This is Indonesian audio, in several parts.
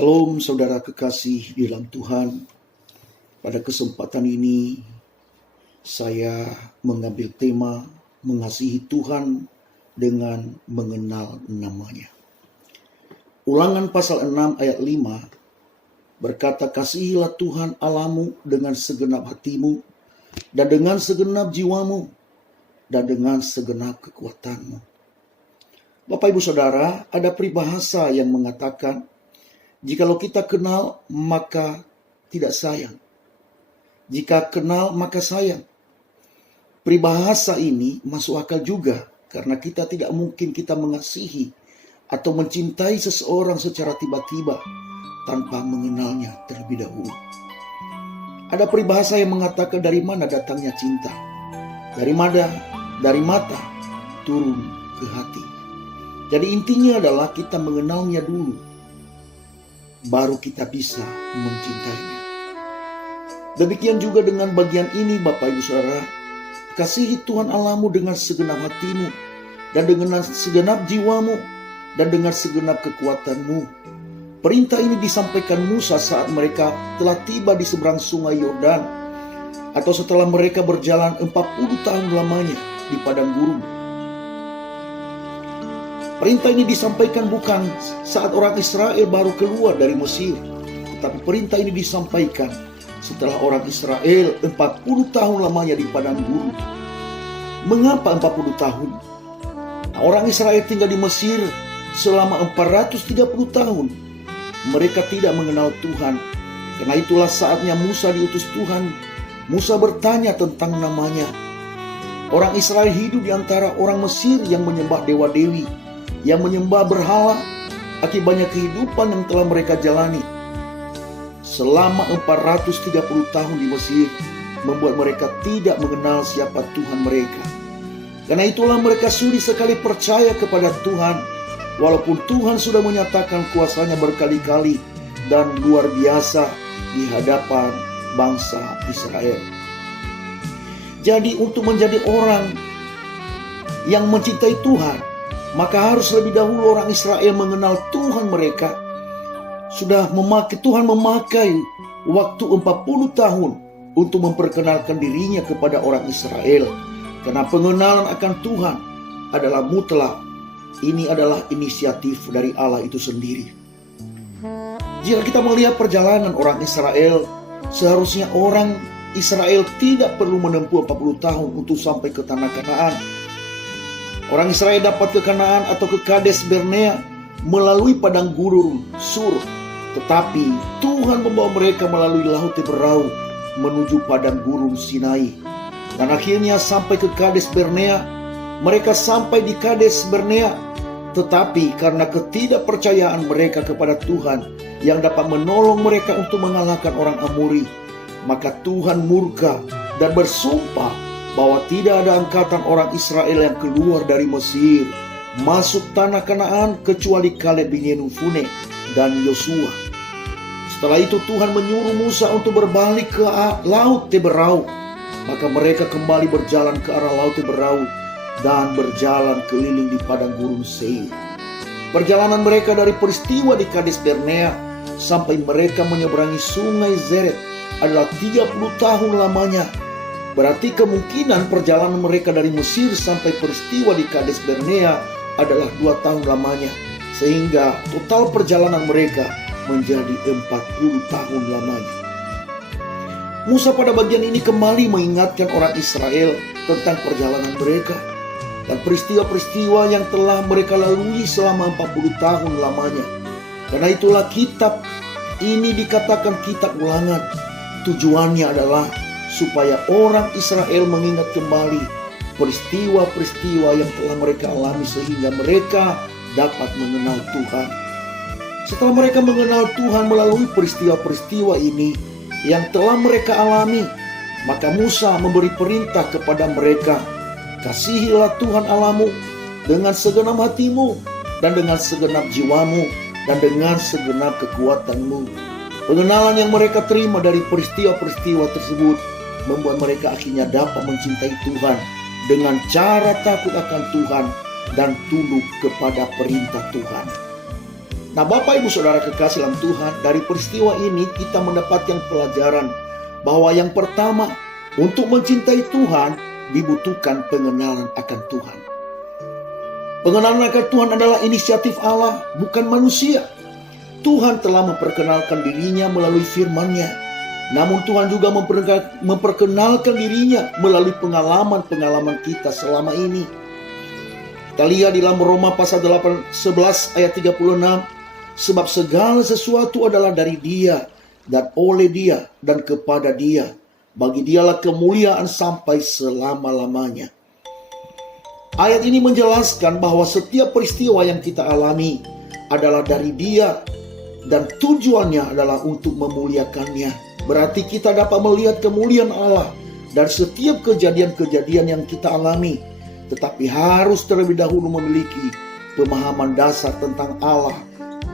Shalom saudara kekasih di dalam Tuhan. Pada kesempatan ini saya mengambil tema mengasihi Tuhan dengan mengenal namanya. Ulangan pasal 6 ayat 5 berkata, kasihilah Tuhan Allahmu dengan segenap hatimu dan dengan segenap jiwamu dan dengan segenap kekuatanmu. Bapak ibu saudara, ada peribahasa yang mengatakan, jikalau kita kenal, maka tidak sayang. Jika kenal, maka sayang. Peribahasa ini masuk akal juga, karena kita tidak mungkin kita mengasihi atau mencintai seseorang secara tiba-tiba tanpa mengenalnya terlebih dahulu. Ada peribahasa yang mengatakan dari mana datangnya cinta? Dari mata turun ke hati. Jadi intinya adalah kita mengenalnya dulu, baru kita bisa mencintainya. Demikian juga dengan bagian ini Bapak Ibu Saudara. Kasihi Tuhan Allahmu dengan segenap hatimu dan dengan segenap jiwamu dan dengan segenap kekuatanmu. Perintah ini disampaikan Musa saat mereka telah tiba di seberang sungai Yordan, atau setelah mereka berjalan 40 tahun lamanya di padang gurun. Perintah ini disampaikan bukan saat orang Israel baru keluar dari Mesir, tetapi perintah ini disampaikan setelah orang Israel 40 tahun lamanya di padang gurun. Mengapa 40 tahun? Nah, orang Israel tinggal di Mesir selama 430 tahun. Mereka tidak mengenal Tuhan. Karena itulah saatnya Musa diutus Tuhan. Musa bertanya tentang namanya. Orang Israel hidup di antara orang Mesir yang menyembah dewa-dewi, yang menyembah berhala. Akibatnya kehidupan yang telah mereka jalani selama 430 tahun di Mesir membuat mereka tidak mengenal siapa Tuhan mereka. Karena itulah mereka sulit sekali percaya kepada Tuhan, walaupun Tuhan sudah menyatakan kuasanya berkali-kali dan luar biasa di hadapan bangsa Israel. Jadi untuk menjadi orang yang mencintai Tuhan, maka harus lebih dahulu orang Israel mengenal Tuhan mereka. Tuhan memakai waktu 40 tahun untuk memperkenalkan dirinya kepada orang Israel. Karena pengenalan akan Tuhan adalah mutlak. Ini adalah inisiatif dari Allah itu sendiri. Jika kita melihat perjalanan orang Israel, seharusnya orang Israel tidak perlu menempuh 40 tahun untuk sampai ke tanah Kanaan. Orang Israel dapat ke Kanaan atau ke Kades Barnea melalui padang gurun Sur. Tetapi Tuhan membawa mereka melalui Laut Teberau menuju padang gurun Sinai. Dan akhirnya sampai ke Kades Barnea. Mereka sampai di Kades Barnea. Tetapi karena ketidakpercayaan mereka kepada Tuhan yang dapat menolong mereka untuk mengalahkan orang Amori, maka Tuhan murka dan bersumpah bahwa tidak ada angkatan orang Israel yang keluar dari Mesir masuk tanah Kanaan kecuali Kaleb bin Yefune dan Yosua. Setelah itu Tuhan menyuruh Musa untuk berbalik ke Laut Teberau. Maka mereka kembali berjalan ke arah Laut Teberau dan berjalan keliling di padang gurun Seir. Perjalanan mereka dari peristiwa di Kades Barnea sampai mereka menyeberangi sungai Zered adalah 30 tahun lamanya. Berarti kemungkinan perjalanan mereka dari Mesir sampai peristiwa di Kades Barnea adalah 2 tahun lamanya. Sehingga total perjalanan mereka menjadi 40 tahun lamanya. Musa pada bagian ini kembali mengingatkan orang Israel tentang perjalanan mereka dan peristiwa-peristiwa yang telah mereka lalui selama 40 tahun lamanya. Karena itulah kitab ini dikatakan kitab ulangan. Tujuannya adalah supaya orang Israel mengingat kembali peristiwa-peristiwa yang telah mereka alami sehingga mereka dapat mengenal Tuhan. Setelah mereka mengenal Tuhan melalui peristiwa-peristiwa ini yang telah mereka alami, maka Musa memberi perintah kepada mereka, kasihilah Tuhan Allahmu dengan segenap hatimu dan dengan segenap jiwamu dan dengan segenap kekuatanmu. Pengenalan yang mereka terima dari peristiwa-peristiwa tersebut membuat mereka akhirnya dapat mencintai Tuhan dengan cara takut akan Tuhan dan tunduk kepada perintah Tuhan. Nah, Bapak Ibu Saudara kekasih dalam Tuhan, dari peristiwa ini kita mendapatkan pelajaran bahwa yang pertama, untuk mencintai Tuhan dibutuhkan pengenalan akan Tuhan. Pengenalan akan Tuhan adalah inisiatif Allah, bukan manusia. Tuhan telah memperkenalkan dirinya melalui firman-Nya. Namun Tuhan juga memperkenalkan dirinya melalui pengalaman-pengalaman kita selama ini. Kita lihat di dalam Roma pasal 11 ayat 36. Sebab segala sesuatu adalah dari Dia, dan oleh Dia, dan kepada Dia. Bagi Dialah kemuliaan sampai selama-lamanya. Ayat ini menjelaskan bahwa setiap peristiwa yang kita alami adalah dari Dia, dan tujuannya adalah untuk memuliakannya. Berarti kita dapat melihat kemuliaan Allah dari setiap kejadian-kejadian yang kita alami. Tetapi harus terlebih dahulu memiliki pemahaman dasar tentang Allah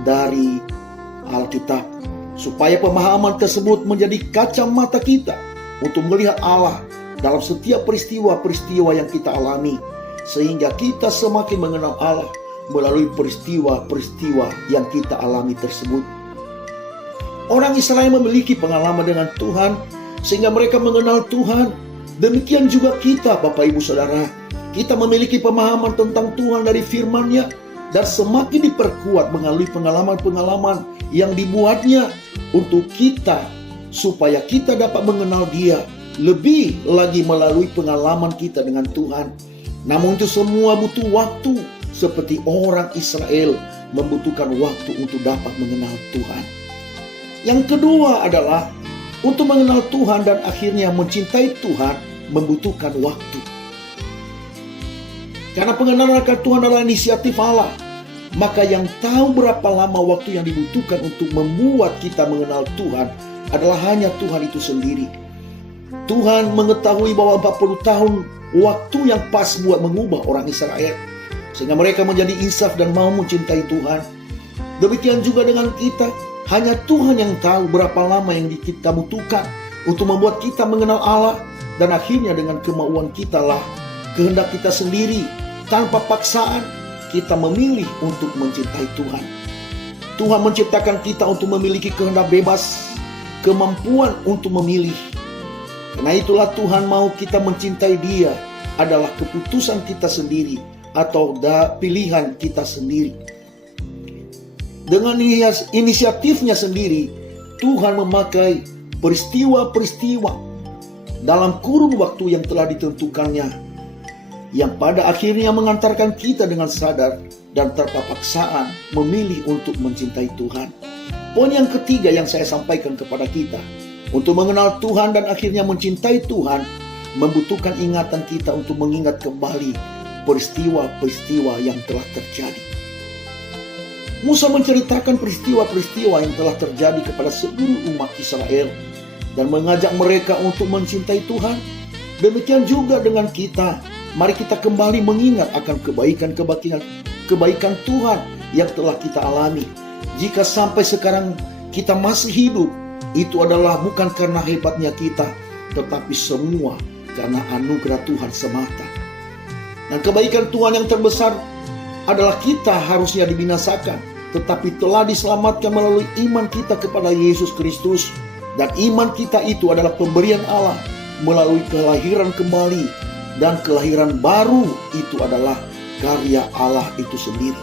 dari Alkitab, supaya pemahaman tersebut menjadi kacamata kita untuk melihat Allah dalam setiap peristiwa-peristiwa yang kita alami, sehingga kita semakin mengenal Allah melalui peristiwa-peristiwa yang kita alami tersebut. Orang Israel memiliki pengalaman dengan Tuhan sehingga mereka mengenal Tuhan. Demikian juga kita, Bapak Ibu Saudara, kita memiliki pemahaman tentang Tuhan dari firman-Nya, dan semakin diperkuat melalui pengalaman-pengalaman yang dibuatnya untuk kita, supaya kita dapat mengenal Dia lebih lagi melalui pengalaman kita dengan Tuhan. Namun itu semua butuh waktu, seperti orang Israel membutuhkan waktu untuk dapat mengenal Tuhan. Yang kedua adalah untuk mengenal Tuhan dan akhirnya mencintai Tuhan membutuhkan waktu. Karena pengenalan akan Tuhan adalah inisiatif Allah, maka yang tahu berapa lama waktu yang dibutuhkan untuk membuat kita mengenal Tuhan adalah hanya Tuhan itu sendiri. Tuhan mengetahui bahwa 40 tahun waktu yang pas buat mengubah orang Israel, sehingga mereka menjadi insaf dan mau mencintai Tuhan. Demikian juga dengan kita, hanya Tuhan yang tahu berapa lama yang kita butuhkan untuk membuat kita mengenal Allah, dan akhirnya dengan kemauan kita lah, kehendak kita sendiri, tanpa paksaan, kita memilih untuk mencintai Tuhan. Tuhan menciptakan kita untuk memiliki kehendak bebas, kemampuan untuk memilih. Karena itulah Tuhan mau kita mencintai Dia adalah keputusan kita sendiri atau pilihan kita sendiri. Dengan inisiatifnya sendiri, Tuhan memakai peristiwa-peristiwa dalam kurun waktu yang telah ditentukannya, yang pada akhirnya mengantarkan kita dengan sadar dan tanpa paksaan memilih untuk mencintai Tuhan. Poin yang ketiga yang saya sampaikan kepada kita, untuk mengenal Tuhan dan akhirnya mencintai Tuhan, membutuhkan ingatan kita untuk mengingat kembali peristiwa-peristiwa yang telah terjadi. Musa menceritakan peristiwa-peristiwa yang telah terjadi kepada seluruh umat Israel dan mengajak mereka untuk mencintai Tuhan. Demikian juga dengan kita. Mari kita kembali mengingat akan kebaikan Tuhan yang telah kita alami. Jika sampai sekarang kita masih hidup, itu adalah bukan karena hebatnya kita, tetapi semua karena anugerah Tuhan semata. Dan kebaikan Tuhan yang terbesar adalah kita harusnya dibinasakan, tetapi telah diselamatkan melalui iman kita kepada Yesus Kristus. Dan iman kita itu adalah pemberian Allah melalui kelahiran kembali. Dan kelahiran baru itu adalah karya Allah itu sendiri.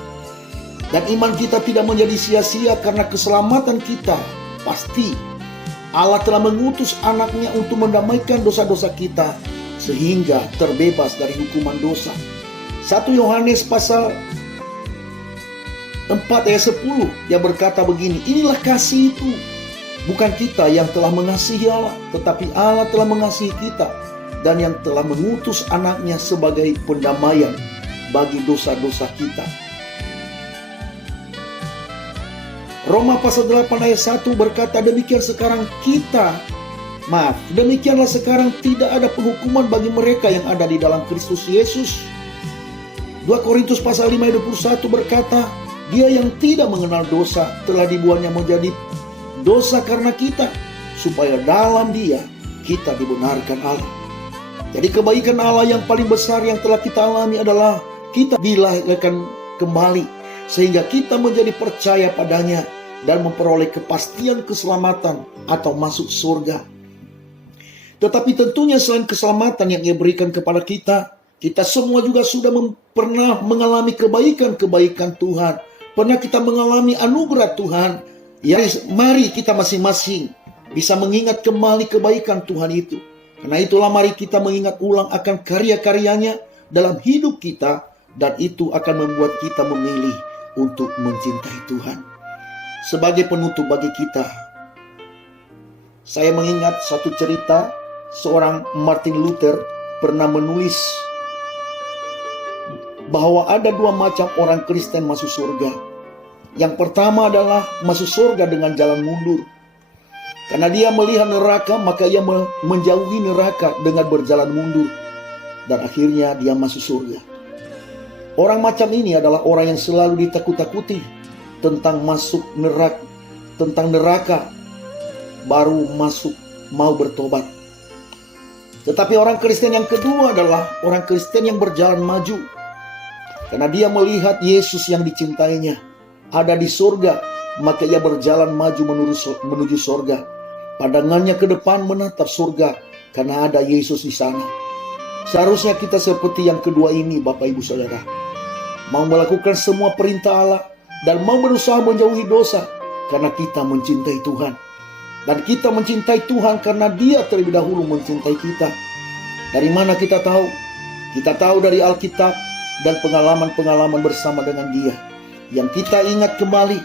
Dan iman kita tidak menjadi sia-sia karena keselamatan kita. Pasti Allah telah mengutus anaknya untuk mendamaikan dosa-dosa kita, sehingga terbebas dari hukuman dosa. 1 Yohanes pasal 4 ayat 10 yang berkata begini, inilah kasih itu, bukan kita yang telah mengasihi Allah, tetapi Allah telah mengasihi kita, dan yang telah mengutus anaknya sebagai pendamaian bagi dosa-dosa kita. Roma pasal 8 ayat 1 berkata, demikianlah sekarang tidak ada penghukuman bagi mereka yang ada di dalam Kristus Yesus. 2 Korintus pasal 5 ayat 21 berkata, Dia yang tidak mengenal dosa telah dibuatnya menjadi dosa karena kita, supaya dalam Dia kita dibenarkan Allah. Jadi kebaikan Allah yang paling besar yang telah kita alami adalah kita dilahirkan kembali. sehingga kita menjadi percaya padanya dan memperoleh kepastian keselamatan atau masuk surga. Tetapi tentunya selain keselamatan yang Ia berikan kepada kita, kita semua juga sudah pernah mengalami kebaikan-kebaikan Tuhan. Pernah kita mengalami anugerah Tuhan. Ya, mari kita masing-masing bisa mengingat kembali kebaikan Tuhan itu. Karena itulah mari kita mengingat ulang akan karya-karyanya dalam hidup kita. Dan itu akan membuat kita memilih untuk mencintai Tuhan. Sebagai penutup bagi kita, saya mengingat satu cerita. Seorang Martin Luther pernah menulis bahwa ada dua macam orang Kristen masuk surga. Yang pertama adalah masuk surga dengan jalan mundur. Karena dia melihat neraka, maka ia menjauhi neraka dengan berjalan mundur. Dan akhirnya dia masuk surga. Orang macam ini adalah orang yang selalu ditakut-takuti tentang masuk neraka, tentang neraka, baru masuk mau bertobat. Tetapi orang Kristen yang kedua adalah orang Kristen yang berjalan maju. Karena dia melihat Yesus yang dicintainya ada di surga, maka ia berjalan maju menuju surga. Pandangannya ke depan menatap surga karena ada Yesus di sana. Seharusnya kita seperti yang kedua ini, Bapak Ibu Saudara. Mau melakukan semua perintah Allah dan mau berusaha menjauhi dosa karena kita mencintai Tuhan. Dan kita mencintai Tuhan karena Dia terlebih dahulu mencintai kita. Dari mana kita tahu? Kita tahu dari Alkitab dan pengalaman-pengalaman bersama dengan Dia. Yang kita ingat kembali.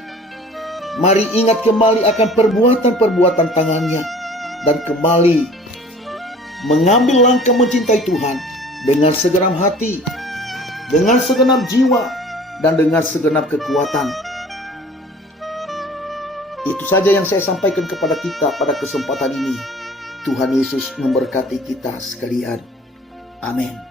Mari ingat kembali akan perbuatan-perbuatan tangannya. Dan kembali mengambil langkah mencintai Tuhan dengan segenap hati, dengan segenap jiwa, dan dengan segenap kekuatan. Itu saja yang saya sampaikan kepada kita pada kesempatan ini. Tuhan Yesus memberkati kita sekalian. Amin.